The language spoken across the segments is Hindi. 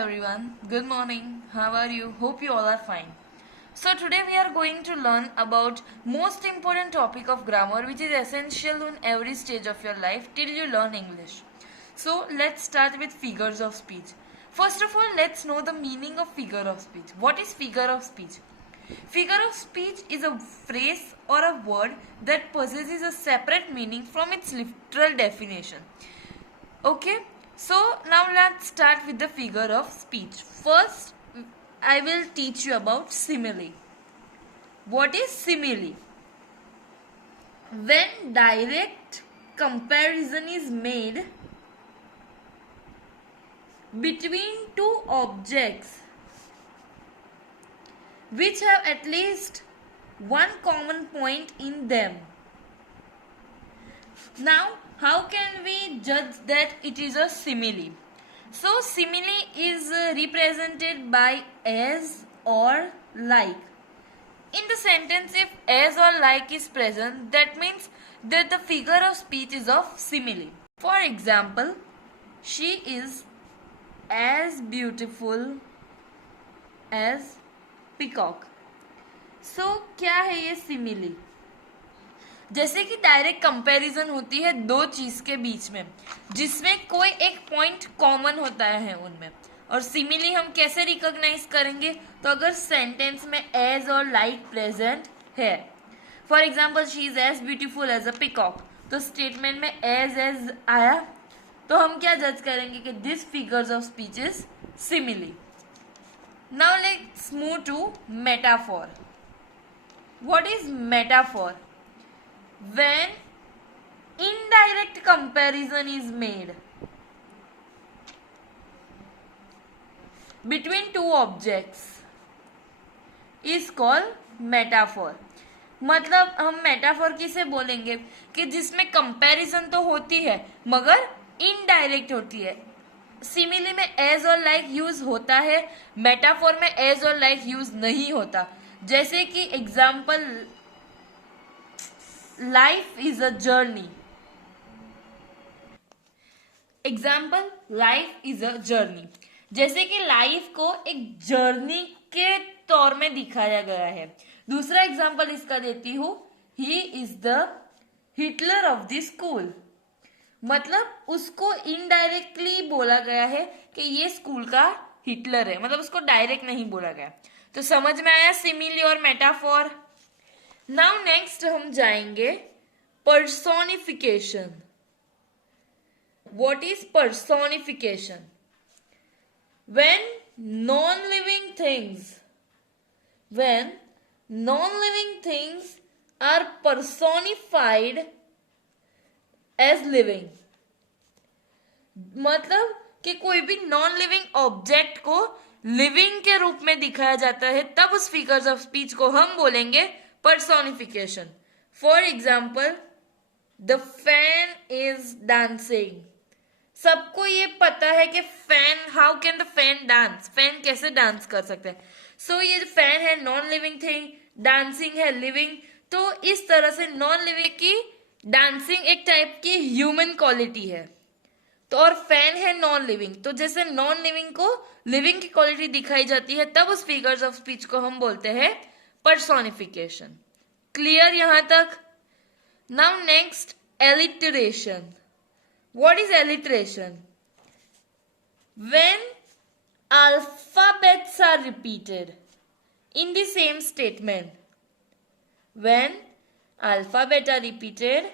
everyone, good morning, how are you? Hope you all are fine. So today we are going to learn about most important topic of grammar which is essential in every stage of your life till you learn English. So let's start with figures of speech. First of all, let's know the meaning of figure of speech. What is figure of speech? Figure of speech is a phrase or a word that possesses a separate meaning from its literal definition. Okay, so now let's start with the figure of speech. First, I will teach you about simile. What is simile? When direct comparison is made between two objects which have at least one common point in them. Now, how can we judge that it is a simile? So, simile is represented by as or like. In the sentence, if as or like is present, that means that the figure of speech is of simile. For example, she is as beautiful as peacock. So, क्या है ये simile? जैसे कि डायरेक्ट कंपैरिजन होती है दो चीज के बीच में जिसमें कोई एक पॉइंट कॉमन होता है उनमें, और सिमिली हम कैसे रिकॉग्नाइज करेंगे? तो अगर सेंटेंस में एज और लाइक प्रेजेंट है. For example, she is as beautiful as a peacock, तो स्टेटमेंट में एज आया तो हम क्या जज करेंगे कि this figures of speech is simile. Now let's move to metaphor. What is metaphor? When indirect comparison is made between two objects is called metaphor. मतलब हम मेटाफोर किसे बोलेंगे कि जिसमें कंपैरिजन तो होती है मगर इनडायरेक्ट होती है. सिमिली में एज और लाइक यूज होता है, मेटाफोर में एज और लाइक यूज नहीं होता. जैसे कि example, life is a journey. Example, life is a journey. जैसे कि लाइफ को एक जर्नी के तौर में दिखाया गया है. दूसरा एग्जाम्पल इसका देती हूं, he is the Hitler of the school. मतलब उसको इनडायरेक्टली बोला गया है कि ये स्कूल का हिटलर है, मतलब उसको डायरेक्ट नहीं बोला गया. तो समझ में आया सिमिली और मेटाफोर. नाउ नेक्स्ट हम जाएंगे personification. What is personification? when non-living things are personified as living. मतलब कि कोई भी नॉन लिविंग ऑब्जेक्ट को लिविंग के रूप में दिखाया जाता है, तब उस फिगर्स ऑफ स्पीच को हम बोलेंगे personification. For example, the fan is dancing. सबको ये पता है कि fan, how can the fan dance, fan कैसे डांस कर सकते हैं. सो ये फैन है नॉन लिविंग थिंग, डांसिंग है लिविंग. तो इस तरह से नॉन लिविंग की डांसिंग एक टाइप की ह्यूमन क्वालिटी है, तो और फैन है नॉन लिविंग. तो जैसे नॉन लिविंग को लिविंग की क्वालिटी दिखाई जाती है, तब उस फिगर्स ऑफ स्पीच को हम बोलते हैं पर्सोनिफिकेशन. क्लियर यहां तक? Now next, alliteration. What is alliteration? When alphabets are repeated in the same statement. When alphabets are repeated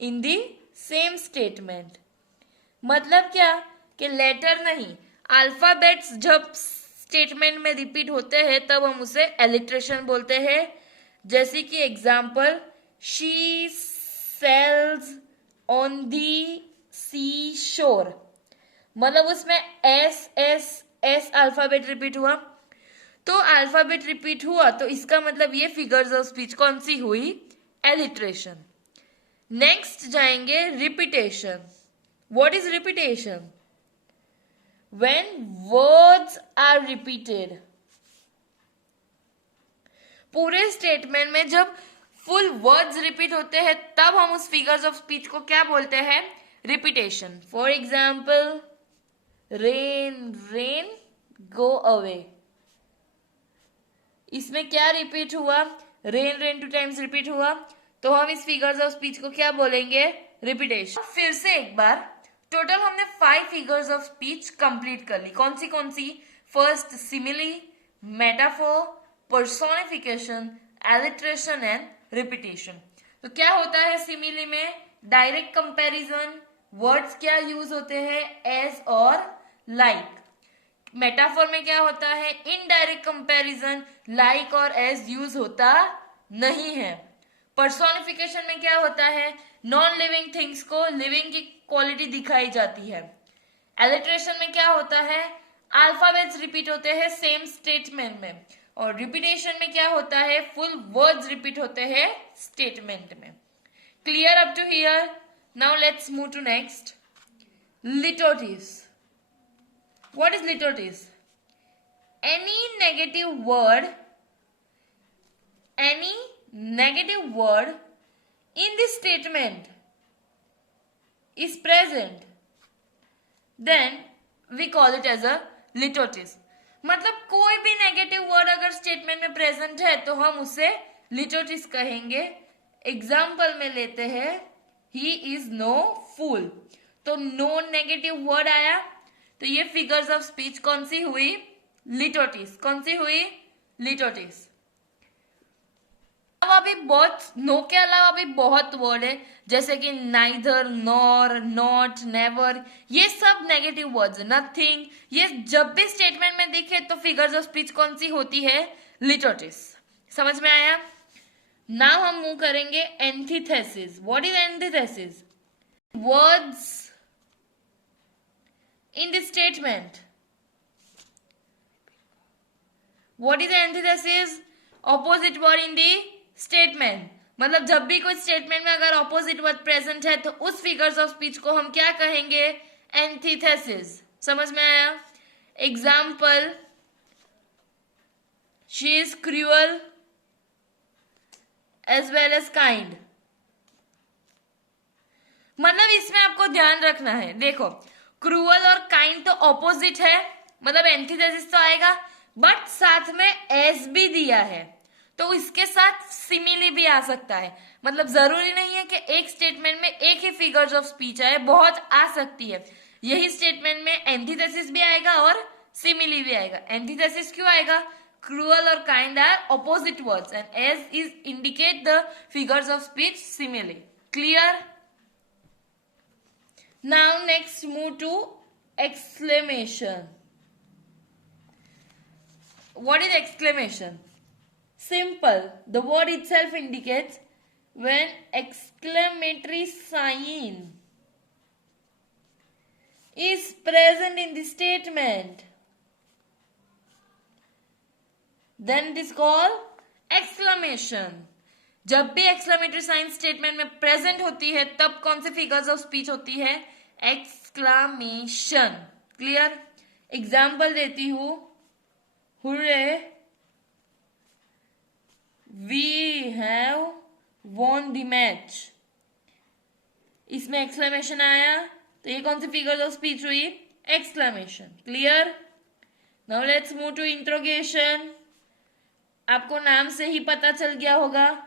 in the same statement. मतलब क्या कि लेटर नहीं, अल्फाबेट्स जब स्टेटमेंट में रिपीट होते हैं तब हम उसे एलिट्रेशन बोलते हैं. जैसे कि example, she sells on the sea shore. मतलब उसमें S S S alphabet repeat हुआ, तो अल्फाबेट रिपीट हुआ तो इसका मतलब ये फिगर्स ऑफ स्पीच कौन सी हुई? एलिट्रेशन. नेक्स्ट जाएंगे repetition. What is repetition? When words are repeated. पूरे स्टेटमेंट में जब फुल वर्ड्स रिपीट होते हैं तब हम उस फिगर्स ऑफ स्पीच को क्या बोलते हैं? Repetition. For example, rain rain go away. इसमें क्या रिपीट हुआ? रेन रेन 2 टाइम्स रिपीट हुआ, तो हम इस फिगर्स ऑफ स्पीच को क्या बोलेंगे? रिपीटेशन। फिर से एक बार, टोटल हमने 5 फिगर्स ऑफ स्पीच कंप्लीट कर ली। कौन सी? First simile, metaphor, personification, alliteration and repetition. तो क्या होता है सिमिली में? डायरेक्ट कंपैरिजन, वर्ड्स क्या यूज होते हैं? एज और लाइक। मेटाफोर में क्या होता है? इनडायरेक्ट कंपैरिजन, लाइक और एज यूज होता नहीं है। पर्सोनिफिकेशन में क्या होता है? नॉन लिविंग थिंग्स को लिविंग की क्वालिटी दिखाई जाती है। एलिट्रेशन में क्या होता है? अल्फाबेट्स रिपीट होते हैं सेम स्टेटमेंट में। और रिपीटेशन में क्या होता है? फुल वर्ड्स रिपीट होते हैं स्टेटमेंट में। Clear up to here? Now let's move to next. Litotes. What is litotes? Any negative word in this statement is present, then we call it as a litotes. मतलब कोई भी नेगेटिव वर्ड अगर स्टेटमेंट में प्रेजेंट है तो हम उसे लिटोटिस कहेंगे। एग्जाम्पल में लेते हैं, ही इज नो फूल। तो नो नेगेटिव वर्ड आया, तो ये फिगर्स ऑफ स्पीच कौन सी हुई? लिटोटिस। कौन सी हुई? लिटोटिस। अब अभी बहुत, नो के अलावा भी बहुत वर्ड है, जैसे कि नाइदर, नॉर, नॉट, नेवर, ये सब नेगेटिव वर्ड्स। नथिंग, ये जब भी स्टेटमेंट में दिखे तो फिगर्स ऑफ स्पीच कौन सी होती है? लिटोटिस। समझ में आया? नाउ हम मूव करेंगे antithesis. What is antithesis? Words in this statement. What is the antithesis? Opposite word in the statement. मतलब जब भी कोई स्टेटमेंट में अगर ऑपोजिट वर्ड प्रेजेंट है तो उस फिगर्स ऑफ स्पीच को हम क्या कहेंगे? एंटीथेसिस। समझ में आया? Example, she is cruel as well as kind. मतलब इसमें आपको ध्यान रखना है, देखो क्रूअल और काइंड तो ऑपोजिट है, मतलब एंटीथेसिस तो आएगा, बट साथ में एस भी दिया है, तो इसके साथ सिमिली भी आ सकता है। मतलब जरूरी नहीं है कि एक स्टेटमेंट में एक ही फिगर्स ऑफ स्पीच आए, बहुत आ सकती है। यही स्टेटमेंट में एंटीथेसिस भी आएगा और सिमिली भी आएगा। एंटीथेसिस क्यों आएगा? क्रूअल और kind are opposite words and as is indicate the figures of speech simile. Clear? Now next move to exclamation. What is exclamation? Simple. The word itself indicates when exclamatory sign is present in the statement, then it is called exclamation. जब भी एक्सक्लेमेटरी साइन स्टेटमेंट में प्रेजेंट होती है तब कौन से फिगर्स ऑफ स्पीच होती है? एक्सक्लामेशन। क्लियर? एग्जाम्पल देती हूं, hurray, we have won the match. इसमें एक्सक्लेमेशन आया, तो ये कौन सी फिगर्स ऑफ स्पीच हुई? Exclamation. Clear? Now let's move to interrogation. आपको नाम से ही पता चल गया होगा,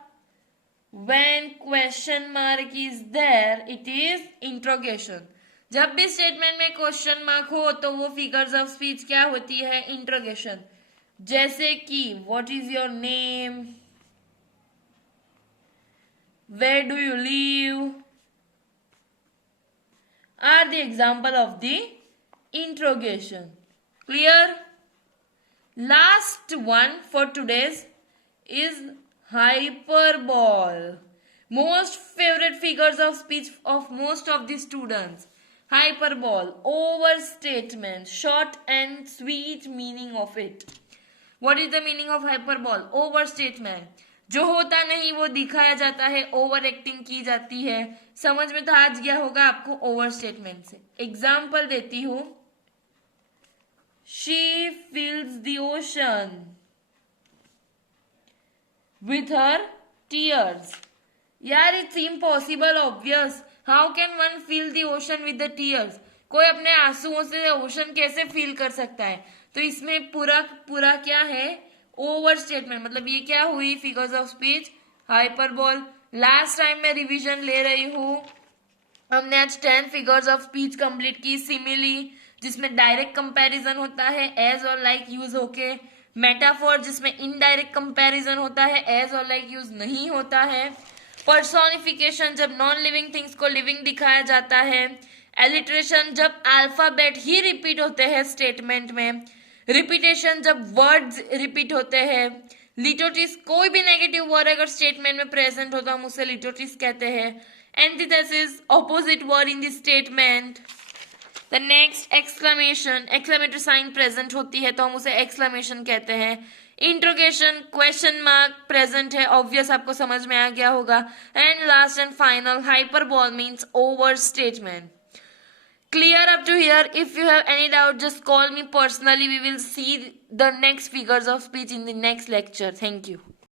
when question mark is there it is interrogation. जब भी स्टेटमेंट में क्वेश्चन मार्क हो तो वो फिगर्स ऑफ स्पीच क्या होती है? इंट्रोगेशन। जैसे कि what is your name, where do you live are the example of the interrogation. Clear? Last one for today's is hyperbole. Most favorite figures of speech of most of the students. Hyperbole, overstatement, short and sweet meaning of it. What is the meaning of hyperbole? Overstatement. जो होता नहीं वो दिखाया जाता है, ओवर एक्टिंग की जाती है। समझ में तो आज गया होगा आपको ओवरस्टेटमेंट से। एग्जाम्पल देती हूं, she fills the ocean with her tears. यार it's impossible obvious, how can one fill the ocean with the tears? कोई अपने आंसुओं से ओशन कैसे फील कर सकता है? तो इसमें पूरा पूरा क्या है? Over statement. मतलब ये क्या हुई? Figures of speech, hyperbole. Last time मैं रिवीजन ले रही हूँ, हमने आज 10 फिगर्स ऑफ स्पीच कंप्लीट की। सिमिली जिसमें डायरेक्ट कंपैरिजन होता है एज और लाइक यूज होके, मेटाफोर जिसमें इनडायरेक्ट कंपैरिजन होता है एज और लाइक यूज नहीं होता है, पर्सोनिफिकेशन जब नॉन लिविंग थिंग्स को लिविंग दिखाया जाता है, एलिट्रेशन जब अल्फाबेट ही रिपीट होते हैं स्टेटमेंट में, रिपीटेशन जब वर्ड्स रिपीट होते हैं, लिटोटिस कोई भी नेगेटिव वर्ड अगर स्टेटमेंट में प्रेजेंट होता हम उसे लिटोटिस कहते हैं, antithesis opposite word in the statement. The next exclamation, exclamatory sign present होती है तो हम उसे एक्सक्लेमेशन कहते हैं। इंट्रोगेशन क्वेश्चन मार्क प्रेजेंट है, ऑब्वियस आपको समझ में आ गया होगा। And last and final hyperbole means over statement. Clear up to here. If you have any doubt, just call me personally. We will see the next figures of speech in the next lecture. Thank you.